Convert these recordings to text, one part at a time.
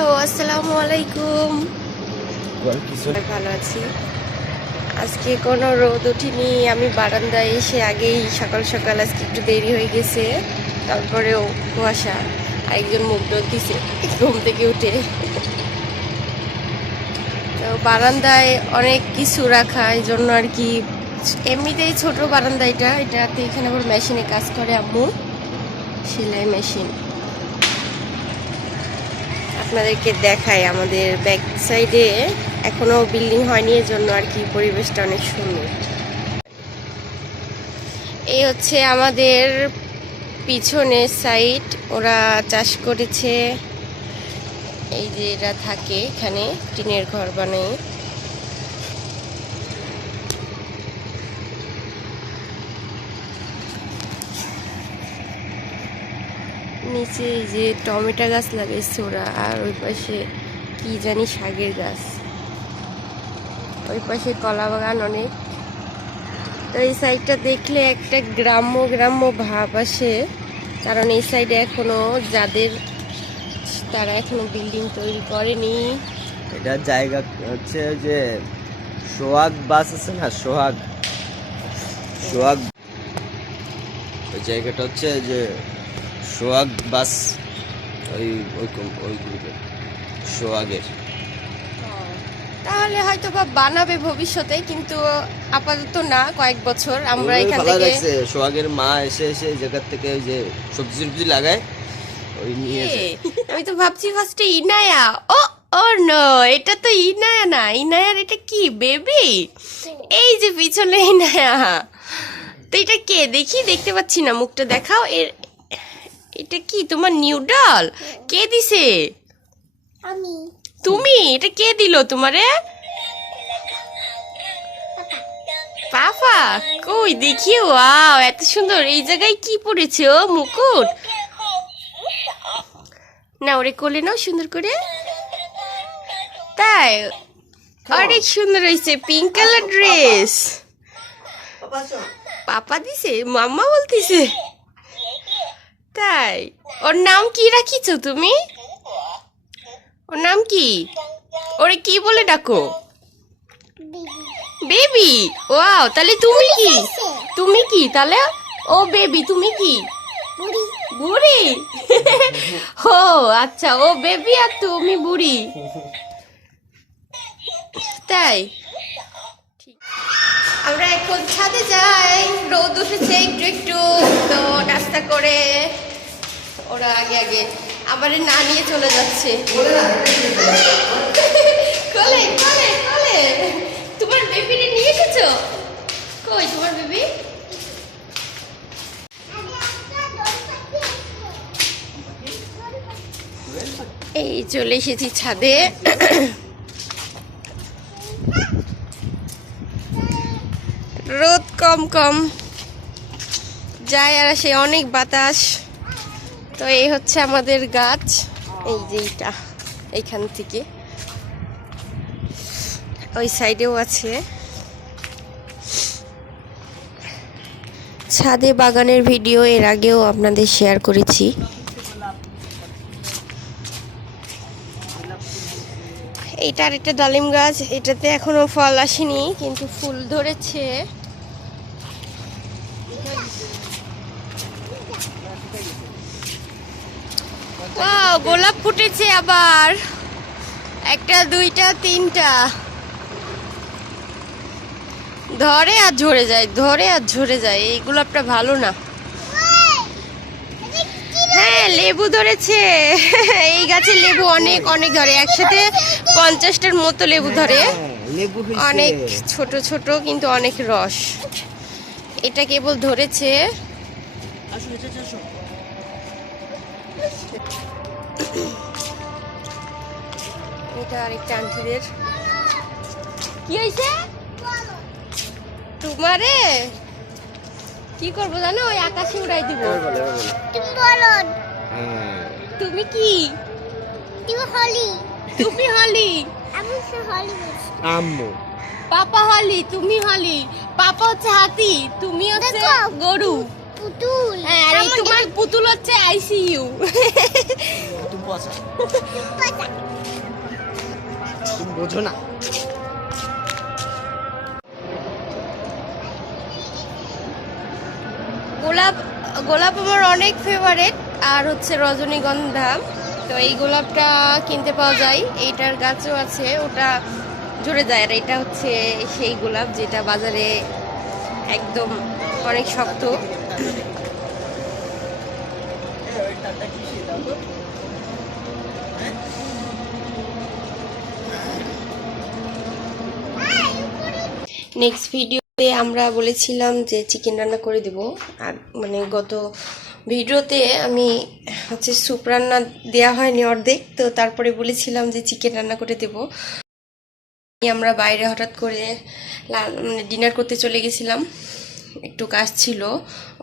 Hello, আসসালামু আলাইকুম। ভালো আছি। আজকে কোনো রোদ ওঠেনি, আমি বারান্দায় এসে আগেই সকাল সকাল আজকে একটু দেরি হয়ে গেছে, তারপরেও কুয়াশা। আরেকজন মুখ ডোক দিছে ঘুম থেকে উঠে। তো বারান্দায় অনেক কিছু রাখা, এই জন্য আর কি। এমনিতেই ছোট বারান্দা, এটাতে এখানে আবার মেশিনে কাজ করে আম্মু, সেলাই মেশিন। আপনাদেরকে দেখাই, আমাদের ব্যাক সাইডে এখনো বিল্ডিং হয়নি, এর জন্য আর কি পরিবেশটা অনেক সুন্দর। এই হচ্ছে আমাদের পিছনের সাইড, ওরা চাষ করেছে। এই যে এরা থাকে এখানে, টিনের ঘর বানায়। নিচে এই যে টমেটো গাছ লাগাইছে ওরা, আর ওই পাশে কি জানি শাকের গাছ, ওই পাশে কলা বাগান অনেক। তো এই সাইডটা দেখলে একটা গ্রাম্য গ্রাম্য ভাব আসে, কারণ এই সাইডে এখনো তারা এখনো বিল্ডিং তৈরি করেনি। এটা জায়গা হচ্ছে যে সোহাগ বাস আছে না, সোহাগ ওই জায়গাটা হচ্ছে যে সোহাগ বাস, ওই গ্রুপের সোহাগের। তাহলে হয়তো বা বানাবে ভবিষ্যতে, কিন্তু আপাতত না, কয়েক বছর আমরা এখান থেকে। সোহাগের মা এসে এই জায়গা থেকে ওই যে সবজি লাগায়, ওই নিয়ে যায়। আমি তো ভাবছি ফার্স্টে ইনায়া, ও নো, এটা তো ইনায়া না, ইনায়ার এটা কি বেবি? এই যে পিছনে ইনায়া। তো এটা কে দেখি, দেখতে পাচ্ছি না, মুখটা দেখাও। এটা কি তোমার নিউডল? কে দিছে? আমি। তুমি? এটা কে দিল তোমারে? পাপা? কই দেখি, ওয়াও এত সুন্দর। এই জায়গায় কি পড়েছে? ও মুকুট না, ওরে কোলে নাও সুন্দর করে। তাই? অনেক সুন্দর হয়েছে, পিঙ্ক কালার ড্রেস। পাপা দিছে? মাম্মা বলতিছে? তাই? ওর নাম কি রাখিছো তুমি? ওর নাম কি? ওরে কি বলে ডাকো? বেবি। ওয়াও, তাহলে তুমি কি তাহলে? ও বেবি, তুমি কি? বুড়ি। ও আচ্ছা, ও বেবি আর তুমি বুড়ি। তাই? আমরা এখন ছাদে যাই, রোদ উঠেছে একটু একটু, তো নাস্তা করে ওরা আগে আবার না নিয়ে চলে যাচ্ছে। কোলে কোলে কোলে তোমার বেবিরে নিয়ে এসেছো? কই তোমার বেবি? এই চলে এসেছি ছাদে। রোদ কম কম যায় আর আসে, অনেক বাতাস। তো এই হচ্ছে আমাদের গাছ, এই যে এইটা, এইখান থেকে ওই সাইডেও আছে। ছাদে বাগানের ভিডিও এর আগেও আপনাদের শেয়ার করেছি। এইটা আরেকটা ডালিম গাছ, এটাতে এখনো ফল আসেনি কিন্তু ফুল ধরেছে। গোলাপ ফুটেছে আবার, একটা দুইটা তিনটা, ধরে আর ঝরে যায়, ধরে আর ঝরে যায়। এই গোলাপটা ভালো না। হ্যাঁ, লেবু ধরেছে। এই গাছে লেবু অনেক অনেক ধরে, একসাথে 50টার মতো লেবু ধরে। অনেক ছোট ছোট কিন্তু অনেক রস। এটা কেবল ধরেছে। এটা আরেকটা আন্টিদের। কি হয়েছে তোমারে? কি করবো জানো, ওই আকাশে উড়াই দিব। তুমি কি? তুমি হলি। আম্মু। পাপা হলি, তুমি হলি। পাপা হচ্ছে হাতি, তুমি হচ্ছে গরু। পুতুল। হ্যাঁ, আর এই তোমার পুতুল হচ্ছে আইসিইউ। বোঝো না। গোলাপ গোলাপ আমার অনেক ফেভারিট, আর হচ্ছে রজনীগন্ধা। তো এই গোলাপটা কিনতে পাওয়া যায়, এইটার গাছও আছে, ওটা ঝরে যায়। আর এটা হচ্ছে সেই গোলাপ যেটা বাজারে একদম অনেক শক্ত। নেক্সট ভিডিওতে আমরা বলেছিলাম যে চিকেন রান্না করে দেব। আর মানে গত ভিডিওতে আমি হচ্ছে স্যুপ রান্না দেওয়া হয়নি অর্ধেক, তো তারপরে বলেছিলাম যে চিকেন রান্না করে দেব। আমরা বাইরে হঠাৎ করে ডিনার করতে চলে গেছিলাম, একটু কাজ ছিল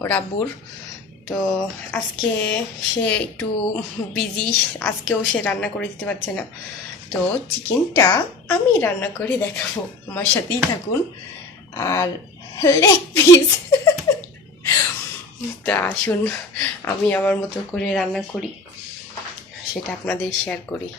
ওর আব্বুর। তো আজকে সে একটু বিজি, আজকেও সে রান্না করে দিতে পারছে না। তো চিকেনটা আমি রান্না করে দেখাবো, আমার সাথেই থাকুন। আর লেগ পিস তা আসুন আমি আমার মতো করে রান্না করি, সেটা আপনাদের শেয়ার করি।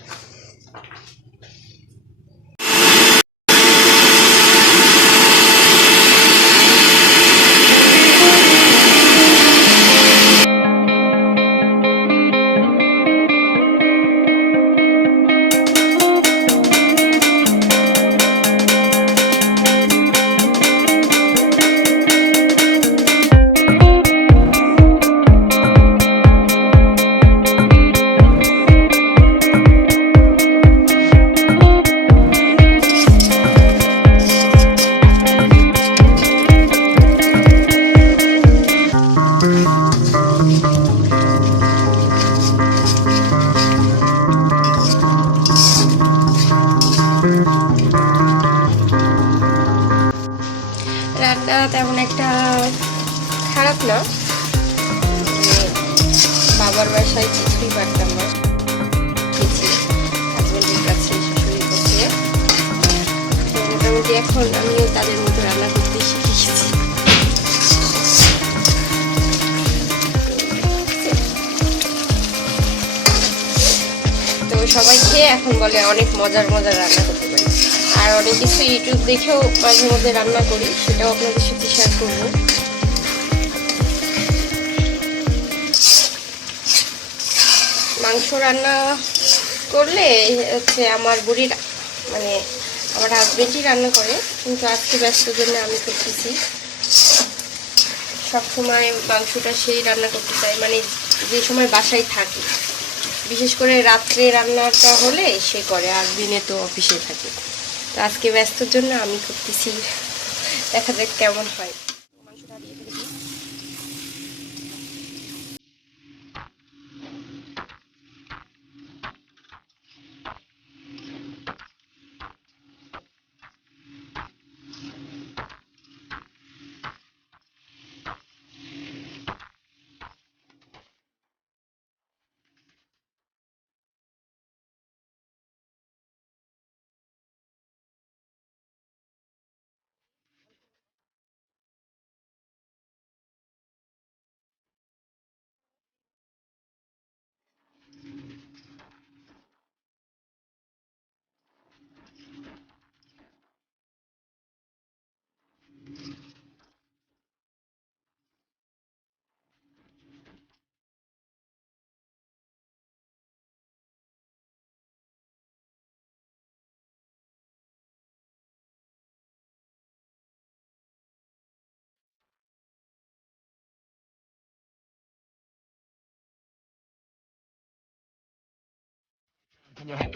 রান্না তেমন একটা খারাপ না, বাবার বাসায় কিছুই পারতাম না, হাজবেন্ডের কাছে শাশুড়ির কাছে। তো মোটামুটি এখন আমিও তাদের মতো রান্না করতে শিখে গেছি। তো সবাই খেয়ে এখন বলে অনেক মজার মজার রান্না করতে পারি। আর অনেক কিছু ইউটিউব দেখেও মাঝে মধ্যে রান্না করি, সেটাও আপনাদের সাথে শেয়ার করব। মাংস রান্না করলে হচ্ছে আমার বুড়ির মানে আমার হাজবেন্ডই রান্না করে, কিন্তু আজকে ব্যস্তর জন্য আমি করতেছি। সবসময় মাংসটা সেই রান্না করতে চাই, মানে যে সময় বাসায় থাকি, বিশেষ করে রাত্রে রান্নাটা হলে সে করে, আর দিনে তো অফিসে থাকে। তো আজকে ব্যস্তর জন্য আমি করতেছি, দেখা যাক কেমন হয়। মাংসটা দিয়ে ফেলেছি।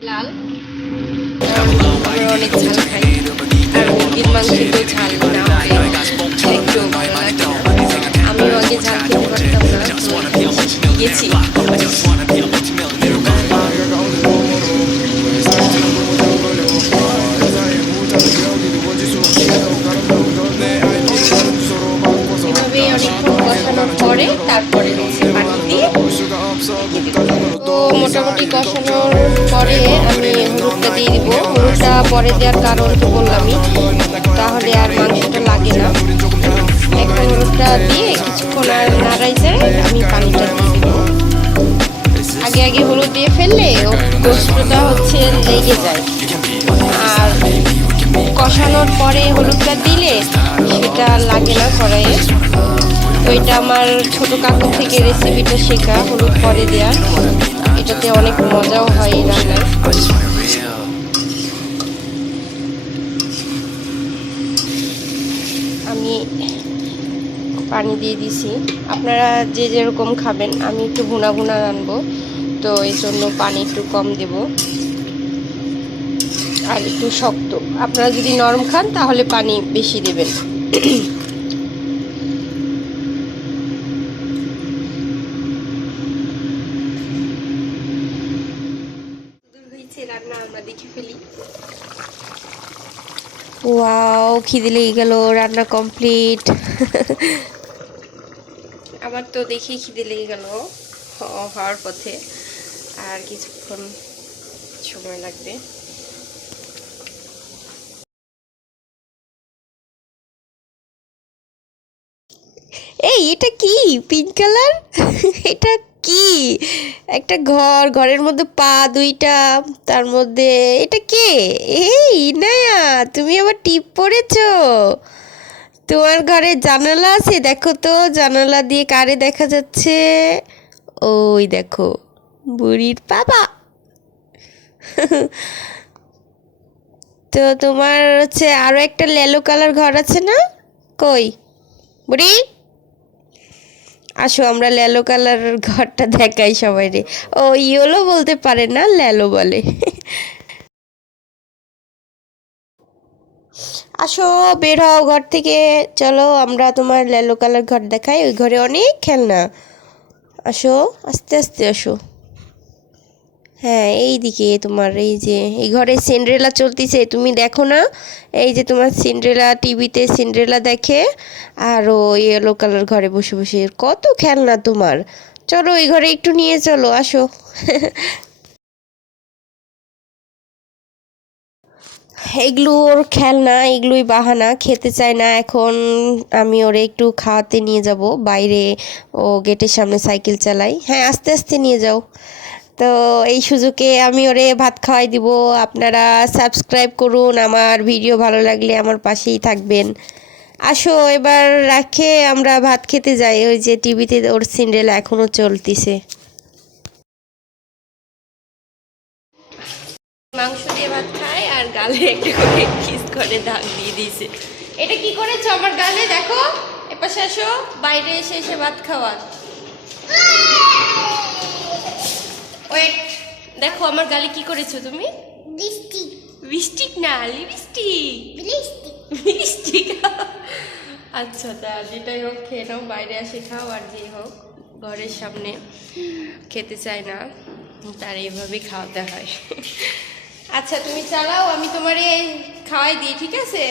লাল, আমরা অনেক ঝাল খাই, আর মুরগির মাংসে তো ঝাল না হলে একটু ভালো লাগে না। আমিও আগে ঝাল খেতে পারতাম না, গেছি। এভাবে অনেকক্ষণ কষানোর পরে তারপরে হচ্ছে পানি দিয়ে তো মোটামুটি কষানোর পরে আমি হলুদটা দিয়ে দিব। হলুদটা পরে দেওয়ার কারণ তো বললামই, তাহলে আর মাংসটা লাগে না। এখন হলুদটা দিয়ে কিছুক্ষণ আর নাড়াই যায়, আমি পানিটা দিয়ে দেবো। আগে আগে হলুদ দিয়ে ফেললে গোস্তটা হচ্ছে লেগে যায়, আর কষানোর পরে হলুদটা দিলে সেটা লাগে না কড়াইয়ে। তো এটা আমার ছোট কাকু থেকে রেসিপিটা শেখা, হলুদ পরে দেওয়ার। এটাতে অনেক মজাও হয় এই রান্নায়। আমি পানি দিয়ে দিছি, আপনারা যে যেরকম খাবেন। আমি একটু ভুনা ভুনা রানবো, তো এই জন্য পানি একটু কম দেব। আর একটু শক্ত, আপনারা যদি নরম খান তাহলে পানি বেশি দেবেন। রান্না আমরা দেখে ফেলি। ওয়াও, খিদে লেগে গেল, রান্না কমপ্লিট। আমার তো দেখেই খিদে লেগে গেল, হওয়ার পথে আর কিছুক্ষণ সময় লাগবে। এই এটা কি পিঙ্ক কালার? এটা কি? একটা ঘরের মধ্যে পা দুইটা, তার মধ্যে এটা কে? এই ইনায়া, তুমি আবার টিপ পড়েছো? তোমার ঘরে জানালা আছে? দেখো তো জানালা দিয়ে কারে দেখা যাচ্ছে। ওই দেখো, বুড়ির বাবা। তো তোমার হচ্ছে আরো একটা লেলো কালার ঘর আছে না? কই বুড়ি, আসো আমরা লেলো কালার ঘরটা দেখাই সবাই রে। ও ইয়েলো বলতে পারে না, লেলো বলে। আসো, বের হও ঘর থেকে, চলো আমরা তোমার লেলো কালার ঘর দেখাই। ওই ঘরে অনেক খেলনা। আসো, আস্তে আস্তে আসো। হ্যাঁ, এই দিকে তোমার, এই যে এই ঘরে সিন্ড্রেলা চলতিছে, তুমি দেখো না? এই যে তোমার সিন্ড্রেলা, টিভিতে সিন্ড্রেলা দেখে। আর ও ইয়েলো কালার ঘরে বসে বসে কত খেলনা তোমার। চলো এই ঘরে একটু নিয়ে চলো, আসো। এগুলো ওর খেলনা, এগুলোই বাহানা, খেতে চায় না এখন। আমি ওরে একটু খাওয়াতে নিয়ে যাব বাইরে, ও গেটের সামনে সাইকেল চালাই। হ্যাঁ, আস্তে আস্তে নিয়ে যাও। তো এই সুযোগে আমি ওরে ভাত খাওয়াই দিব। আপনারা সাবস্ক্রাইব করুন, আমার ভিডিও ভালো লাগলে আমার পাশেই থাকবেন। আসো এবার রাখে আমরা ভাত খেতে যাই। ওই যে টিভিতে ওর সিন্ড্রেলা এখনো চলতিছে। মাংস দিয়ে ভাত খায় আর গালে একটা করে কিস করে দাগ দিয়ে দিয়েছে। এটা কি করেছো আমার গালে? দেখো, এপাশে আসো, বাইরে এসে এসে ভাত খাওয়া। ওয়েট, দেখো আমার গালে কি করেছো তুমি? লিপস্টিক। লিপস্টিক না, লিপস্টিক। লিপস্টিক। লিপস্টিক। আচ্ছা, তা যেটাই হোক খেয়ে নাও, বাইরে আসে খাও। আর যে হোক, ঘরের সামনে খেতে চায় না, তার এইভাবেই খাওয়াতে হয়। আচ্ছা তুমি চালাও, আমি তোমারে খাওয়াই দিই, ঠিক আছে?